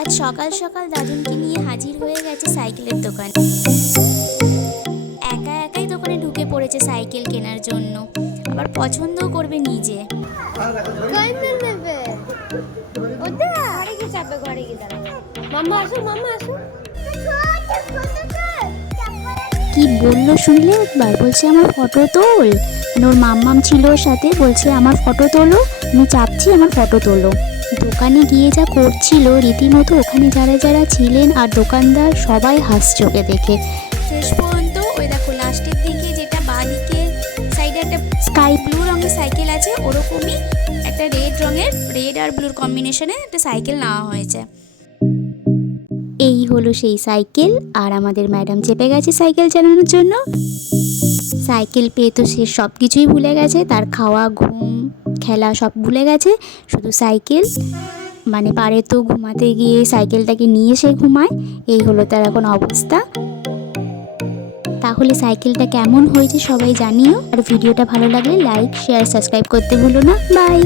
আজ সকাল সকাল দাদুনকে নিয়ে হাজির হয়ে গেছে সাইকেলের দোকানে। একা একাই দোকানে ঢুকে পড়েছে সাইকেল কেনার জন্য, আবার পছন্দও করবে নিজে। কি বললো শুনলে একবার? বলছে আমার ফটো তোল। ওর মাম্মাম ছিল ওর সাথে, বলছে আমার ফটো তোলো। আমি চাপছি আমার ফটো তোলো। দোকানে গিয়ে যা করছিল রীতিমতো, ওখানে যারা যারা ছিলেন আর দোকানদার সবাই হাসছে ওকে দেখে। শেষ পর্যন্ত ওই দেখো লাস্টের দিকে যেটা বাঁ দিকে সাইডে একটা স্কাই ব্লু রঙের সাইকেল আছে, ওরকমই একটা রেড আর ব্লুর কম্বিনেশনে একটা সাইকেল নেওয়া হয়েছে। এই হলো সেই সাইকেল, আর আমাদের ম্যাডাম চেপে গেছে সাইকেল চালানোর জন্য। সাইকেল পেয়ে তো সে সব কিছুই ভুলে গেছে, তার খাওয়া ঘুম খেলা সব ভুলে গেছে, শুধু সাইকেল। মানে পারে তো ঘুমাতে গিয়ে সাইকেলটাকে নিয়ে সে ঘুমায়। এই হলো তার এখন অবস্থা। তাহলে সাইকেলটা কেমন হয়েছে সবাই জানিও, আর ভিডিওটা ভালো লাগলে লাইক শেয়ার সাবস্ক্রাইব করতে ভুলো না। বাই।